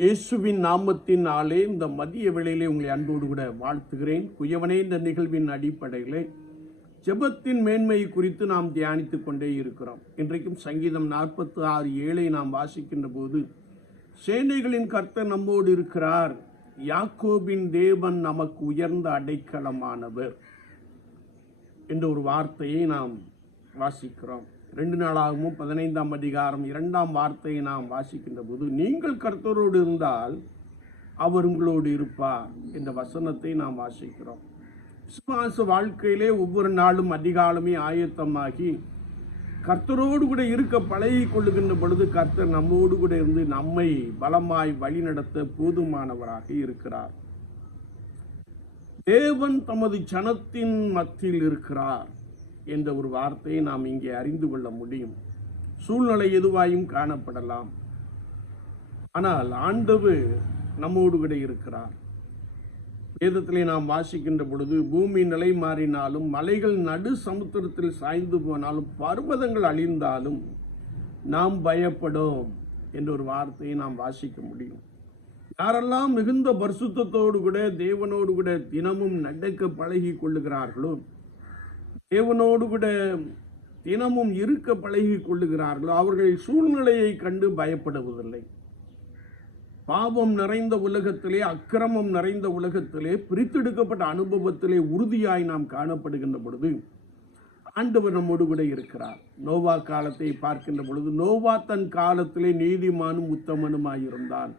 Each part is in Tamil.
இயேசுவின் நாமத்தினாலே இந்த மதிய வேளையிலே உங்களை அன்போடு கூட வாழ்த்துகிறேன். குயவனே இந்த நிகழ்வின் அடிப்படையிலே ஜெபத்தின் மேன்மை குறித்து நாம் தியானித்து கொண்டே இருக்கிறோம். இன்றைக்கும் சங்கீதம் நாற்பத்தி ஆறு ஏழை நாம் வாசிக்கின்ற போது சேனைகளின் கர்த்தர் நம்மோடு இருக்கிறார். யாக்கோபின் தேவன் நமக்கு உயர்ந்த அடைக்கலமானவர். என்ற ஒரு வார்த்தையை நாம் வாசிக்கிறோம். ரெண்டு நாளாகவும் பதினைந்தாம் அதிகாரம் இரண்டாம் வார்த்தையை நாம் வாசிக்கின்ற போது நீங்கள் கர்த்தரோடு இருந்தால் அவர் உங்களோடு இருப்பார் என்ற வசனத்தை நாம் வாசிக்கிறோம். விசுவாச வாழ்க்கையிலே ஒவ்வொரு நாளும் அதிகாலமே ஆயத்தமாகி கர்த்தரோடு கூட இருக்க பழகி கொள்ளுகின்ற பொழுது கர்த்தர் நம்மோடு கூட இருந்து நம்மை பலமாய் வழிநடத்த போதுமானவராக இருக்கிறார். தேவன் தமது ஜனத்தின் மத்தியில் இருக்கிறார். என்ற ஒரு வார்த்தையை நாம் இங்கே அறிந்து கொள்ள முடியும். சூழ்நிலை எதுவாயும் காணப்படலாம். ஆனால் ஆண்டவர் நம்மோடு கூட இருக்கிறார். வேதத்திலே நாம் வாசிக்கின்ற பொழுது பூமி நிலை மாறினாலும் மலைகள் நடு சமுத்திரத்தில் சாய்ந்து போனாலும் பர்வதங்கள் அழிந்தாலும் நாம் பயப்படும் என்ற ஒரு வார்த்தையை நாம் வாசிக்க முடியும். யாரெல்லாம் மிகுந்த பரிசுத்தோடு கூட தேவனோடு கூட தினமும் நடக்க பழகி கொள்ளுகிறார்களோ தேவனோடு கூட தினமும் இருக்க பழகி கொள்ளுகிறார்களோ அவர்கள் சூழ்நிலையை கண்டு பயப்படுவதில்லை. பாவம் நிறைந்த உலகத்திலே அக்கிரமம் நிறைந்த உலகத்திலே பிரித்தெடுக்கப்பட்ட அனுபவத்திலே உறுதியாய் நாம் காணப்படுகின்ற பொழுது ஆண்டவர் நம்மோடு கூட இருக்கிறார். நோவா காலத்தை பார்க்கின்ற பொழுது நோவா தன் காலத்திலே நீதிமானும் உத்தமனுமாயிருந்தான்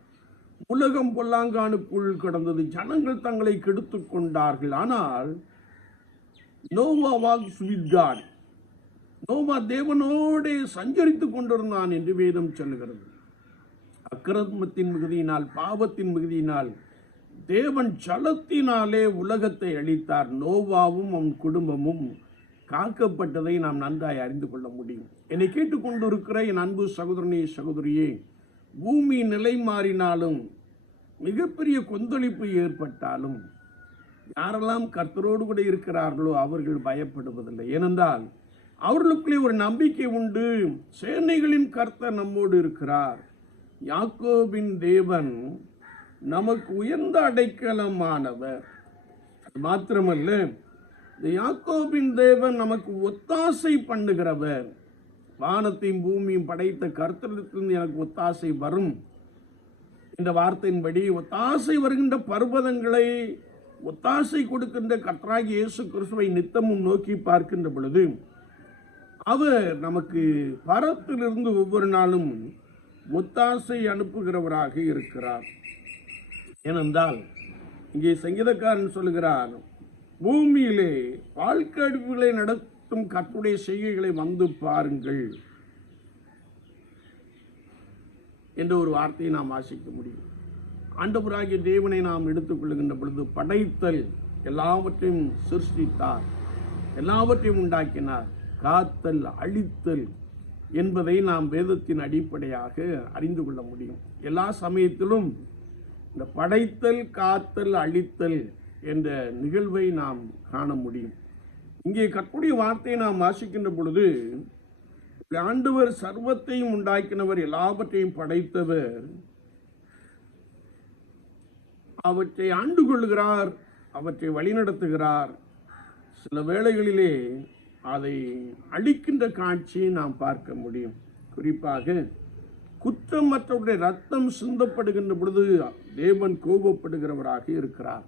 உலகம் பொல்லாங்கானுக்குள் கடந்தது ஜனங்கள் தங்களை கெடுத்துக் கொண்டார்கள். ஆனால் Noah walks with God Noah தேவனோடே சஞ்சரித்துக் கொண்டிருந்தான் என்று வேதம் சொல்லுகிறது. அக்கிரமத்தின் மிகுதியினால் பாவத்தின் மிகுதியினால் தேவன் ஜலத்தினாலே உலகத்தை அழித்தார். நோவாவும் அவன் குடும்பமும் காக்கப்பட்டதை நாம் நன்றாய் அறிந்து கொள்ள முடியும். என்னை கேட்டுக்கொண்டிருக்கிற என் அன்பு சகோதரனே சகோதரியே பூமி நிலை மாறினாலும் மிகப்பெரிய கொந்தளிப்பு ஏற்பட்டாலும் யாரெல்லாம் கர்த்தரோடு கூட இருக்கிறார்களோ அவர்கள் பயப்படுவதில்லை. ஏனென்றால் அவர்களுக்குள்ளே ஒரு நம்பிக்கை உண்டு. சேனைகளின் கர்த்தர் நம்மோடு இருக்கிறார். யாக்கோபின் தேவன் நமக்கு உயர்ந்த அடைக்கலமானவர். அது மாத்திரமல்ல இந்த யாக்கோபின் தேவன் நமக்கு ஒத்தாசை பண்ணுகிறவர். வானத்தையும் பூமியும் படைத்த கர்த்தரிடத்திலிருந்து எனக்கு ஒத்தாசை வரும். என்ற வார்த்தையின்படி ஒத்தாசை வருகின்ற பர்வதங்களை ஒத்தாசை கொடுக்கின்ற கர்த்தராகி இயேசு கிறிஸ்துவை நித்தமும் நோக்கி பார்க்கின்ற பொழுது அவர் நமக்கு பரத்திலிருந்து ஒவ்வொரு நாளும் ஒத்தாசை அனுப்புகிறவராக இருக்கிறார். ஏனென்றால் இங்கே சங்கீதக்காரன் சொல்லுகிறார் பூமியிலே வாழ்க்கடிப்புகளை நடத்தும் கற்புடைய செய்கைகளை வந்து பாருங்கள் என்ற ஒரு வார்த்தையை நாம் வாசிக்க முடியும். ஆண்டவராகிய தேவனை நாம் எடுத்துக்கொள்ளுகின்ற பொழுது படைத்தல் எல்லாவற்றையும் சிருஷ்டித்தார் எல்லாவற்றையும் உண்டாக்கினார். காத்தல் அழித்தல் என்பதை நாம் வேதத்தின் அடிப்படையாக அறிந்து கொள்ள முடியும். எல்லா சமயத்திலும் இந்த படைத்தல் காத்தல் அழித்தல் என்ற நிகழ்வை நாம் காண முடியும். இங்கே கற்புடைய வார்த்தையை நாம் வாசிக்கின்ற பொழுது ஆண்டவர் சர்வத்தையும் உண்டாக்கினவர் எல்லாவற்றையும் படைத்தவர் அவற்றை ஆண்டு கொள்கிறார் அவற்றை வழிநடத்துகிறார். சில வேளைகளிலே அதை அழிக்கின்ற காட்சியை நாம் பார்க்க முடியும். குறிப்பாக குற்றம் மற்றவருடைய ரத்தம் சிந்தப்படுகின்ற பொழுது தேவன் கோபப்படுகிறவராக இருக்கிறார்.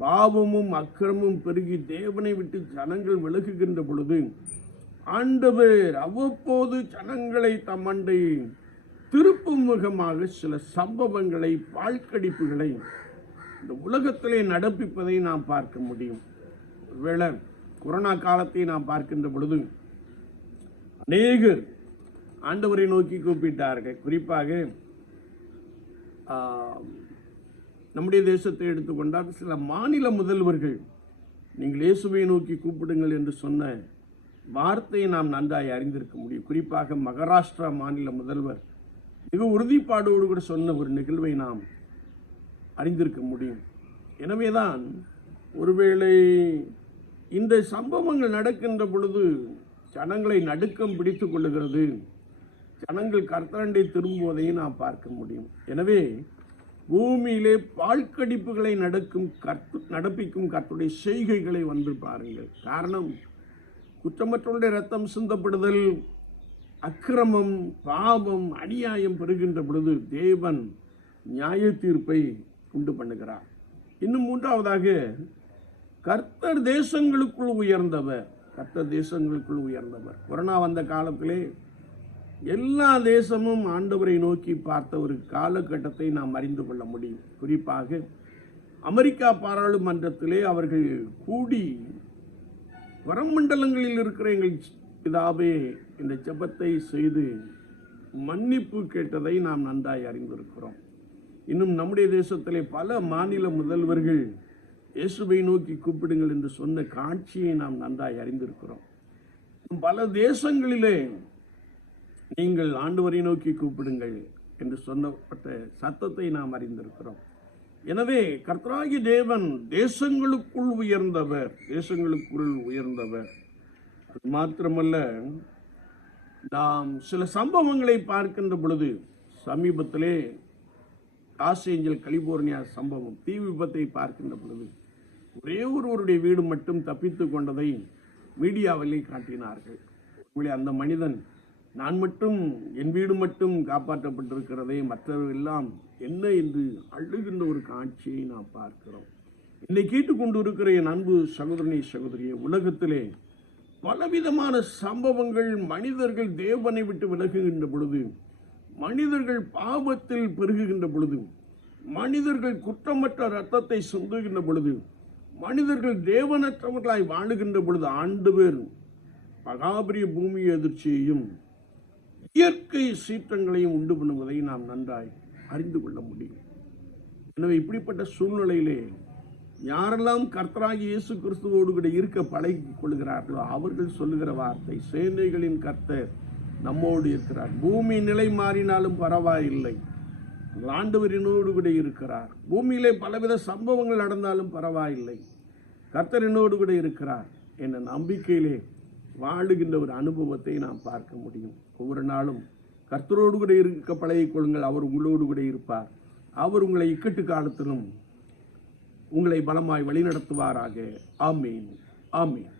பாவமும் அக்கிரமும் பெருகி தேவனை விட்டு ஜனங்கள் விலகுகின்ற பொழுது ஆண்டவர் அவ்வப்போது ஜனங்களை தம்மண்டை திருப்பும் முகமாக சில சம்பவங்களை வாழ்க்கடிப்புகளை இந்த உலகத்திலே நடப்பிப்பதை நாம் பார்க்க முடியும். ஒருவேளை கொரோனா காலத்தை நாம் பார்க்கின்ற பொழுது அநேகர் ஆண்டவரை நோக்கி கூப்பிட்டார்கள். குறிப்பாக நம்முடைய தேசத்தை எடுத்துக்கொண்டால் சில மாநில முதல்வர்கள் நீங்கள் இயேசுவை நோக்கி கூப்பிடுங்கள் என்று சொன்ன வார்த்தையை நாம் நன்றாய் அறிந்திருக்க முடியும். குறிப்பாக மகாராஷ்டிரா மாநில முதல்வர் மிக உறுதிப்பாடோடு கூட சொன்ன ஒரு நிகழ்வை நாம் அறிந்திருக்க முடியும். எனவேதான் ஒருவேளை இந்த சம்பவங்கள் நடக்கின்ற பொழுது ஜனங்களை நடுக்கம் பிடித்து கொள்ளுகிறது. ஜனங்கள் கர்த்தரண்டை திரும்புவதையும் நாம் பார்க்க முடியும். எனவே பூமியிலே பாழ்கடிப்புகளை நடக்கும் கர்த்து நடப்பிக்கும் கர்த்துடைய செய்கைகளை வந்து பாருங்கள். காரணம் குற்றமற்றவருடைய ரத்தம் சிந்தப்படுதல் அக்கிரமம் பாவம் அநியாயம் பெறுகின்ற பொழுது தேவன் நியாய தீர்ப்பை உண்டு பண்ணுகிறார். இன்னும் மூன்றாவதாக கர்த்தர் தேசங்களுக்குள் உயர்ந்தவர். கர்த்தர் தேசங்களுக்குள் உயர்ந்தவர். கொரோனா வந்த காலத்திலே எல்லா தேசமும் ஆண்டவரை நோக்கி பார்த்த ஒரு காலகட்டத்தை நாம் அறிந்து கொள்ள முடியும். குறிப்பாக அமெரிக்கா பாராளுமன்றத்திலே அவர்கள் கூடி வரமண்டலங்களில் இருக்கிற எங்கள் இதாவே இந்த ஜெபத்தை செய்து மன்னிப்பு கேட்டதை நாம் நன்றாய் அறிந்திருக்கிறோம். இன்னும் நம்முடைய தேசத்திலே பல மாநில முதல்வர்கள் இயேசுவை நோக்கி கூப்பிடுங்கள் என்று சொன்ன காட்சியை நாம் நன்றாய் அறிந்திருக்கிறோம். பல தேசங்களிலே நீங்கள் ஆண்டவரை நோக்கி கூப்பிடுங்கள் என்று சொன்னப்பட்ட சத்தத்தை நாம் அறிந்திருக்கிறோம். எனவே கர்த்தராகி தேவன் தேசங்களுக்குள் உயர்ந்தவர் தேசங்களுக்குள் உயர்ந்தவர். அது மாத்திரமல்ல நாம் சில சம்பவங்களை பார்க்கின்ற பொழுது சமீபத்திலே லாஸ் ஏஞ்சல் கலிபோர்னியா சம்பவம் தீ விபத்தை பார்க்கின்ற பொழுது ஒரே ஒருவருடைய வீடு மட்டும் தப்பித்து கொண்டதை மீடியாவிலே காட்டினார்கள். உங்களை அந்த மனிதன் நான் மட்டும் என் வீடு மட்டும் காப்பாற்றப்பட்டிருக்கிறதே மற்றவர்களெல்லாம் என்ன என்று அழுகின்ற ஒரு காட்சியை நாம் பார்க்கிறோம். என்னை கேட்டுக்கொண்டு இருக்கிற என் அன்பு சகோதரனை சகோதரியே உலகத்திலே பலவிதமான சம்பவங்கள் மனிதர்கள் தேவனை விட்டு விலகுகின்ற பொழுது மனிதர்கள் பாவத்தில் பெருகுகின்ற பொழுது மனிதர்கள் குற்றமற்ற ரத்தத்தை சொந்துகின்ற பொழுது மனிதர்கள் தேவனற்றவர்களாய் வாழுகின்ற பொழுது ஆண்டு பேர் மகாபரிய பூமி எதிர்ச்சியையும் இயற்கை சீற்றங்களையும் உண்டு பண்ணுவதை நாம் நன்றாய் அறிந்து கொள்ள முடியும். எனவே இப்படிப்பட்ட சூழ்நிலையிலே யாரெல்லாம் கர்த்தராகி இயேசு கிறிஸ்துவோடு கூட இருக்க பழகி கொள்கிறார்களோ அவர்கள் சொல்லுகிற வார்த்தை சேனைகளின் கர்த்தர் நம்மோடு இருக்கிறார். பூமி நிலை மாறினாலும் பரவாயில்லை. ஆண்டவரினோடு கூட இருக்கிறார். பூமியிலே பலவித சம்பவங்கள் நடந்தாலும் பரவாயில்லை. கர்த்தரினோடு கூட இருக்கிறார். என்ற நம்பிக்கையிலே வாழுகின்ற ஒரு அனுபவத்தை நாம் பார்க்க முடியும். ஒவ்வொரு நாளும் கர்த்தரோடு கூட இருக்க பழகிக்கொள்ளுங்கள் அவர் உங்களோடு கூட இருப்பார். அவர் உங்களை இக்கட்டு காலத்திலும் உங்களை பலமாய் வழிநடத்துவாராக. ஆமீன். ஆமீன்.